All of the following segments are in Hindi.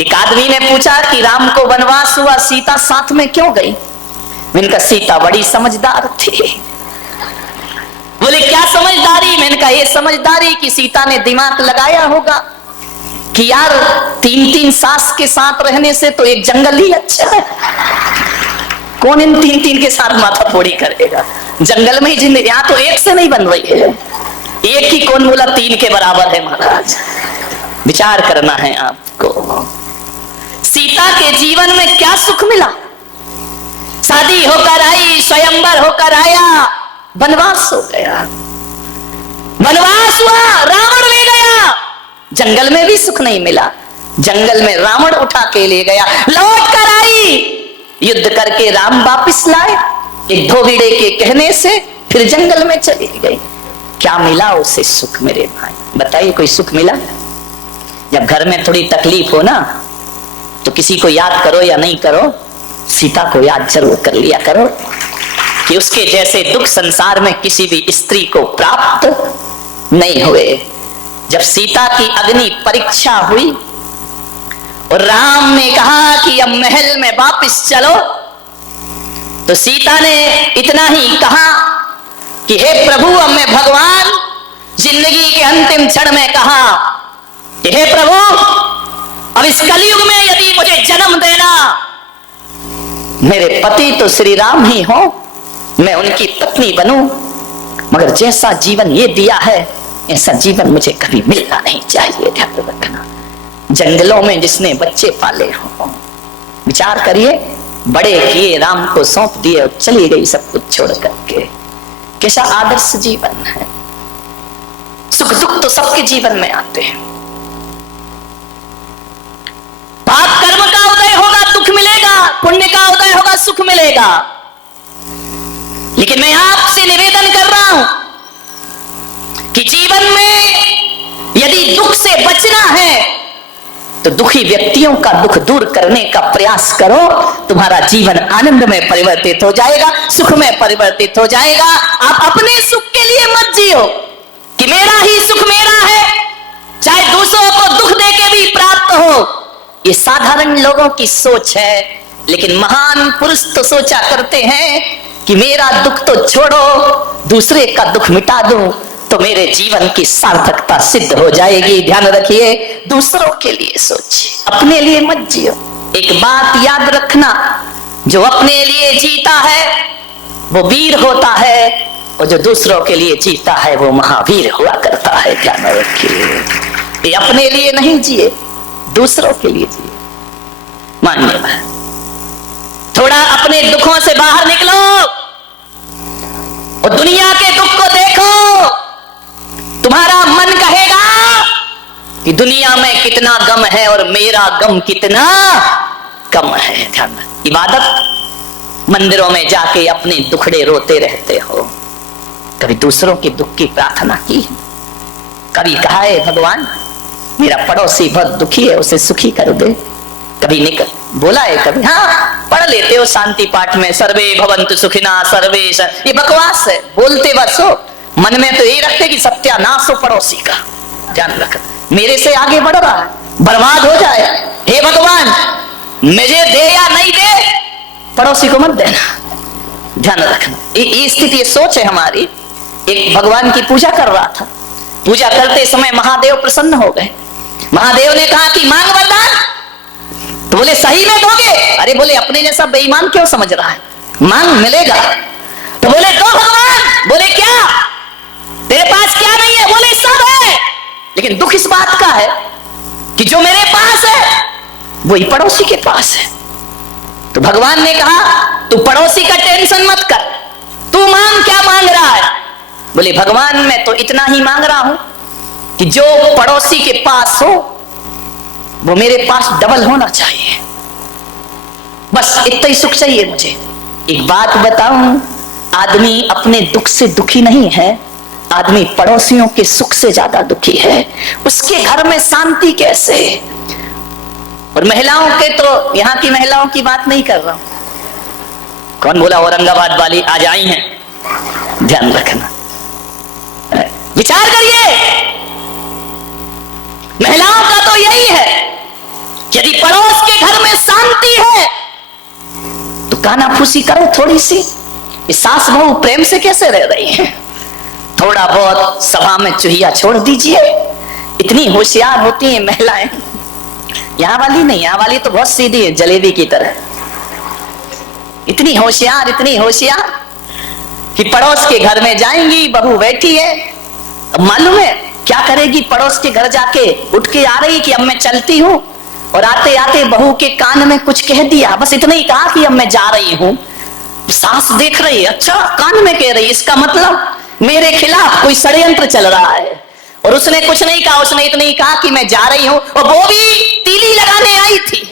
एक आदमी ने पूछा कि राम को वनवास हुआ, सीता साथ में क्यों गई? मैंने कहा सीता बड़ी समझदार थी। बोले क्या समझदारी? मैंने कहा ये समझदारी कि सीता ने दिमाग लगाया होगा कि यार 3-3 सास के साथ रहने से तो एक जंगल ही अच्छा है। कौन इन 3-3 के साथ माथा फोड़ी करेगा? जंगल में ही जिंदगी। यहाँ तो एक से नहीं बन रही है, एक ही कौन बोला 3 के बराबर है? महाराज विचार करना है आपको। सीता के जीवन में क्या सुख मिला? शादी होकर आई, स्वयंवर होकर आया, वनवास हो गया, वनवास हुआ, रावण ले गया। जंगल में भी सुख नहीं मिला, जंगल में रावण उठा के ले गया। लौट कर आई, युद्ध करके राम वापिस लाए, एक धोबिड़े के कहने से फिर जंगल में चली गई। क्या मिला उसे सुख? मेरे भाई बताइए, कोई सुख मिला? जब घर में थोड़ी तकलीफ हो ना, तो किसी को याद करो या नहीं करो, सीता को याद जरूर कर लिया करो कि उसके जैसे दुख संसार में किसी भी स्त्री को प्राप्त नहीं हुए। जब सीता की अग्नि परीक्षा हुई और राम ने कहा कि अब महल में वापस चलो, तो सीता ने इतना ही कहा कि हे प्रभु, अब मैं भगवान जिंदगी के अंतिम क्षण में कहा कि हे प्रभु, अब इस कलयुग में यदि मुझे जन्म देना, मेरे पति तो श्री राम ही हो, मैं उनकी पत्नी बनूं, मगर जैसा जीवन ये दिया है ऐसा जीवन मुझे कभी मिलना नहीं चाहिए। ध्यान रखना, जंगलों में जिसने बच्चे पाले हो, विचार करिए, बड़े किए, राम को सौंप दिए और चली गई सब कुछ छोड़ करके। कैसा आदर्श जीवन है। सुख दुख तो सबके जीवन में आते हैं। पाप कर्म का उदय होगा, दुख मिलेगा, पुण्य का उदय होगा, सुख मिलेगा। लेकिन मैं आपसे निवेदन कर रहा हूं कि जीवन में यदि दुख से बचना है तो दुखी व्यक्तियों का दुख दूर करने का प्रयास करो। तुम्हारा जीवन आनंद में परिवर्तित हो जाएगा, सुख में परिवर्तित हो जाएगा। आप अपने सुख के लिए मत जियो कि मेरा ही सुख मेरा है, चाहे दूसरों को दुख दे के भी प्राप्त हो। ये साधारण लोगों की सोच है, लेकिन महान पुरुष तो सोचा करते हैं कि मेरा दुख तो छोड़ो, दूसरे का दुख मिटा दूं तो मेरे जीवन की सार्थकता सिद्ध हो जाएगी। ध्यान रखिए, दूसरों के लिए सोचिए, अपने लिए मत जियो। एक बात याद रखना, जो अपने लिए जीता है वो वीर होता है, और जो दूसरों के लिए जीता है वो महावीर हुआ करता है। ध्यान रखिए, ये अपने लिए नहीं जिए, दूसरों के लिए जिए। मानने में थोड़ा अपने दुखों से बाहर निकलो और दुनिया के दुख को देखो। तुम्हारा मन कहेगा कि दुनिया में कितना गम है और मेरा गम कितना कम है। ध्यान, इबादत मंदिरों में जाके अपने दुखड़े रोते रहते हो, कभी दूसरों के दुख की प्रार्थना की? कभी कहा है भगवान मेरा पड़ोसी बहुत दुखी है, उसे सुखी कर दे? कभी निकल बोला है? कभी? हाँ, पढ़ लेते हो शांति पाठ में, सर्वे भवन्तु सुखिना सर्वे। ये बकवास है, बोलते बस हो, मन में तो ये रखते कि सत्यानाश हो पड़ोसी का। ध्यान रख, मेरे से आगे बढ़ रहा है, बर्बाद हो जाए। हे भगवान, मुझे दे या नहीं दे, पड़ोसी को मत देना। ध्यान रखना, ये स्थिति, ये सोच है हमारी। एक भगवान की पूजा कर रहा था, पूजा करते समय महादेव प्रसन्न हो गए। महादेव ने कहा कि मांग वरदान। तो बोले सही में दोगे? अरे बोले अपने जैसा बेईमान क्यों समझ रहा है, मांग मिलेगा। तो बोले दो भगवान। बोले क्या तेरे पास क्या नहीं है? बोले सब है, लेकिन दुख इस बात का है कि जो मेरे पास है वही पड़ोसी के पास है। तो भगवान ने कहा तू पड़ोसी का टेंशन मत कर, तू मांग, क्या मांग रहा है? बोले भगवान मैं तो इतना ही मांग रहा हूं कि जो पड़ोसी के पास हो वो मेरे पास डबल होना चाहिए, बस इतना ही सुख चाहिए मुझे। एक बात बताऊं, आदमी अपने दुख से दुखी नहीं है, आदमी पड़ोसियों के सुख से ज्यादा दुखी है। उसके घर में शांति कैसे? और महिलाओं के तो, यहां की महिलाओं की बात नहीं कर रहा हूं। कौन बोला औरंगाबाद वाली आज आई हैं? ध्यान रखना, विचार करिए। महिलाओं का तो यही है यदि पड़ोस के घर में शांति है तो कानाफूसी करो थोड़ी सी। इस सास बहू प्रेम से कैसे रह रही है? थोड़ा बहुत सभा में चूहिया छोड़ दीजिए। इतनी होशियार होती हैं महिलाएं। यहाँ वाली नहीं, यहाँ वाली तो बहुत सीधी है, जलेबी की तरह। इतनी होशियार कि पड़ोस के घर में जाएंगी, बहू बैठी है, अब मालूम है क्या करेगी? पड़ोस के घर जाके उठ के आ रही कि अब मैं चलती हूँ, और आते आते बहू के कान में कुछ कह दिया, बस इतना ही कहा कि अब मैं जा रही हूँ। सास देख रही है, अच्छा कान में कह रही, इसका मतलब मेरे खिलाफ कोई षड्यंत्र चल रहा है। और उसने कुछ नहीं कहा, उसने इतना ही कहा कि मैं जा रही हूँ, और वो भी तीली लगाने आई थी,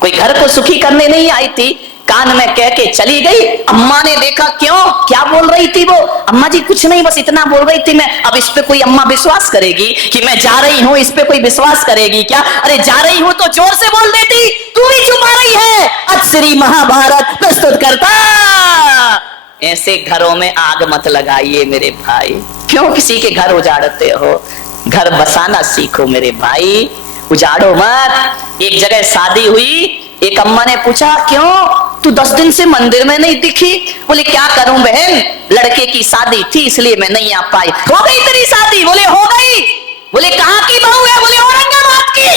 कोई घर को सुखी करने नहीं आई थी। कान में कह के चली गई। अम्मा ने देखा, क्यों, क्या बोल रही थी वो? अम्मा जी कुछ नहीं, बस इतना बोल रही थी मैं। अब इस पे कोई अम्मा विश्वास करेगी कि मैं जा रही हूँ? इस पे कोई विश्वास करेगी क्या? अरे जा रही हूँ तो जोर से बोल देती, तू भी चुप आ रही है। आज श्री महाभारत प्रस्तुत करता। ऐसे घरों में आग मत लगाइए मेरे भाई। क्यों किसी के घर उजाड़ते हो? घर बसाना सीखो मेरे भाई, उजाड़ो मत। एक जगह शादी हुई, एक अम्मा ने पूछा, क्यों तू 10 दिन से मंदिर में नहीं दिखी? बोले क्या करूं बहन, लड़के की शादी थी इसलिए मैं नहीं आ पाई। हो गई तेरी शादी? बोले हो गई। बोले कहां की बहू है? बोले औरंगाबाद की।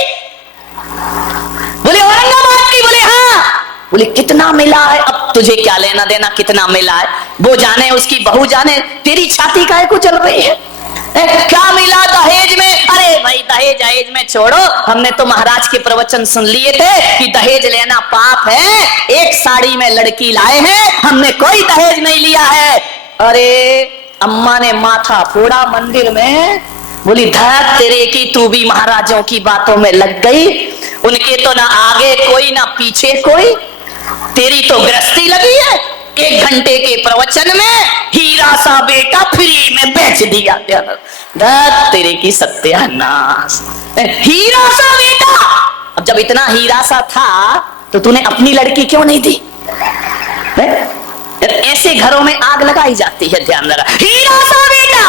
बोले औरंगाबाद की? बोले हाँ। बोले कितना मिला है? अब तुझे क्या लेना देना कितना मिला है, वो जाने, उसकी बहू जाने, तेरी छाती काहे को चल रही है? क्या मिला दहेज में? अरे भाई दहेज में छोड़ो, हमने तो महाराज के प्रवचन सुन लिए थे कि दहेज लेना पाप है। एक साड़ी में लड़की लाए हैं, हमने कोई दहेज नहीं लिया है। अरे अम्मा ने माथा फोड़ा मंदिर में। बोली धत तेरे की, तू भी महाराजों की बातों में लग गई। उनके तो ना आगे कोई ना पीछे कोई, तेरी तो गृहस्थी लगी है। 1 घंटे के प्रवचन में हीरा सा बेटा फ्री में बेच दिया। तेरे की सत्यानाश, हीरा सा बेटा। अब जब इतना हीरा सा था तो तूने अपनी लड़की क्यों नहीं दी? ऐसे घरों में आग लगाई जाती है, ध्यान रखना। हीरा सा बेटा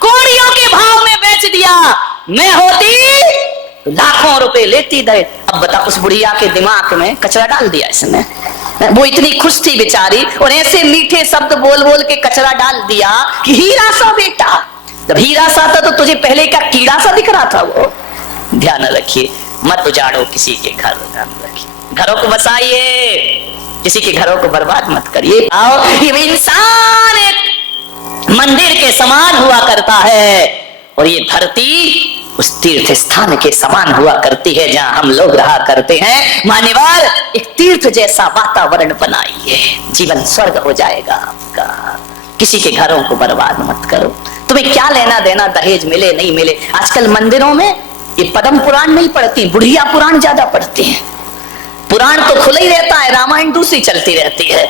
कौड़ियों के भाव में बेच दिया। मैं होती तो लाखों रुपए लेती दे। अब बता, उस बुढ़िया के दिमाग में कचरा डाल दिया इसने। वो इतनी खुश थी बेचारी, और ऐसे मीठे शब्द बोल बोल के कचरा डाल दिया कि हीरा सा बेटा। जब हीरा सा था तो तुझे पहले क्या कीड़ा सा दिख रहा था? वो ध्यान रखिए, मत उजाड़ो किसी के घर, ध्यान रखिए, घरों को बसाइए, किसी के घरों को बर्बाद मत करिए। आओ, ये इंसान एक मंदिर के समान हुआ करता है, और ये धरती उस तीर्थ स्थान के समान हुआ करती है जहां हम लोग रहा करते हैं। मान्यवर, एक तीर्थ जैसा वातावरण बनाइए, जीवन स्वर्ग हो जाएगा आपका। किसी के घरों को बर्बाद मत करो। तुम्हें क्या लेना देना दहेज मिले नहीं मिले? आजकल मंदिरों में ये पद्म पुराण नहीं पढ़ती, बुढ़िया पुराण ज्यादा पढ़ती हैं। पुराण तो खुला ही रहता है, रामायण दूसरी चलती रहती है।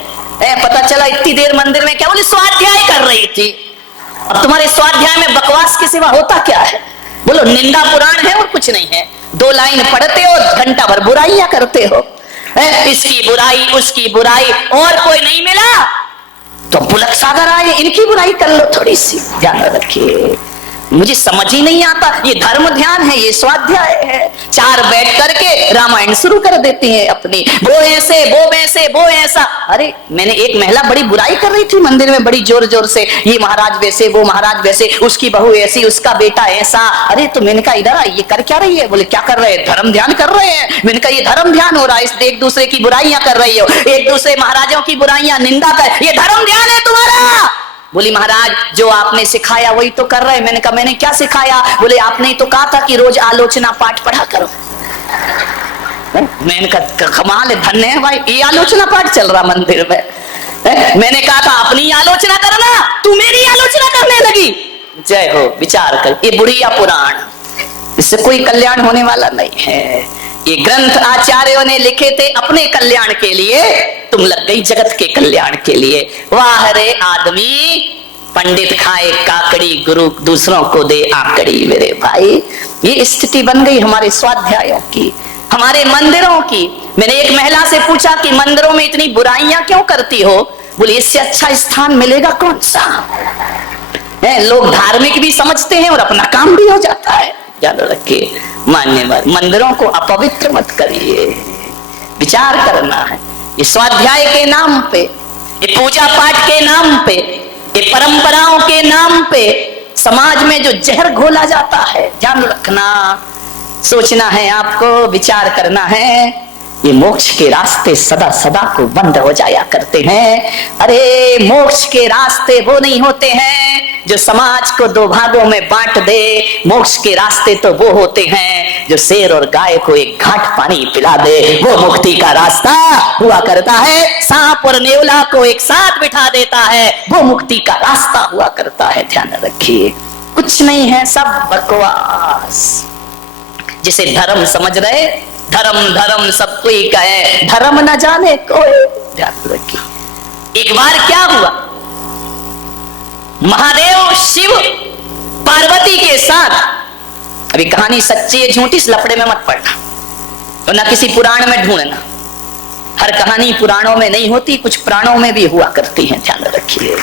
पता चला इतनी देर मंदिर में क्या बोली, स्वाध्याय कर रही थी। अब तुम्हारे स्वाध्याय में बकवास के सिवा होता क्या है? बोलो, निंदा पुराण है और कुछ नहीं है। 2 लाइन पढ़ते हो, घंटा भर बुराइयां करते हो। इसकी बुराई, उसकी बुराई, और कोई नहीं मिला तो बुलक सागर आए, इनकी बुराई कर लो थोड़ी सी। ध्यान रखिए, मुझे समझ ही नहीं आता, ये धर्म ध्यान है, ये स्वाध्याय है। 4 बैठ करके रामायण शुरू कर देती है अपनी, वो ऐसे, वो वैसे, वो ऐसा। अरे मैंने एक महिला बड़ी बुराई कर रही थी मंदिर में बड़ी जोर जोर से, ये महाराज वैसे, वो महाराज वैसे, उसकी बहू ऐसी, उसका बेटा ऐसा। अरे तो मैंने कहा इधर ये कर क्या रही है? बोले क्या कर रहे हैं? धर्म ध्यान कर रहे हैं। मैंने कहा ये धर्म ध्यान हो रहा है, एक दूसरे की बुराइयां कर रही हो, एक दूसरे महाराजों की बुराइयां निंदा कर, ये धर्म ध्यान है तुम्हारा? बोली महाराज जो आपने सिखाया वही तो कर रहे हैं। मैंने कहा मैंने क्या सिखाया? बोले आपने तो कहा था कि रोज आलोचना पाठ पढ़ा करो। मैंने कहा कमाल है, धन्य है भाई, ये आलोचना पाठ चल रहा मंदिर में। मैंने कहा था अपनी आलोचना करना, तू मेरी आलोचना करने लगी। जय हो, विचार कर। ये बुढ़िया पुराण, इससे कोई कल्याण होने वाला नहीं है। ये ग्रंथ आचार्यों ने लिखे थे अपने कल्याण के लिए, तुम लग गई जगत के कल्याण के लिए। वाह रे आदमी, पंडित खाए काकड़ी, गुरु दूसरों को दे आकड़ी। मेरे भाई, ये स्थिति बन गई हमारे स्वाध्यायों की, हमारे मंदिरों की। मैंने एक महिला से पूछा कि मंदिरों में इतनी बुराइयां क्यों करती हो? बोले इससे अच्छा स्थान मिलेगा कौन सा? लोग धार्मिक भी समझते हैं और अपना काम भी हो जाता है। ध्यान रखिए। मान्यवर, मंदिरों को अपवित्र मत करिए, विचार करना है। ये स्वाध्याय के नाम पे, ये पूजा पाठ के नाम पे, ये परंपराओं के नाम पे समाज में जो जहर घोला जाता है, ध्यान रखना, सोचना है आपको, विचार करना है। ये मोक्ष के रास्ते सदा सदा को बंद हो जाया करते हैं। अरे मोक्ष के रास्ते वो नहीं होते हैं जो समाज को दो भागों में बांट दे। मोक्ष के रास्ते तो वो होते हैं जो शेर और गाय को एक घाट पानी पिला दे, वो मुक्ति का रास्ता हुआ करता है। सांप और नेवला को एक साथ बिठा देता है, वो मुक्ति का रास्ता हुआ करता है। ध्यान रखिए, कुछ नहीं है, सब बकवास। जिसे धर्म समझ रहे, धर्म धर्म सब कोई कहे, धर्म न जाने कोई। ध्यान रखिए। एक बार क्या हुआ, महादेव शिव पार्वती के साथ, अभी कहानी सच्ची है झूठी इस लफड़े में मत पड़ना, तो न किसी पुराण में ढूंढना। हर कहानी पुराणों में नहीं होती, कुछ पुराणों में भी हुआ करती है, ध्यान रखिए।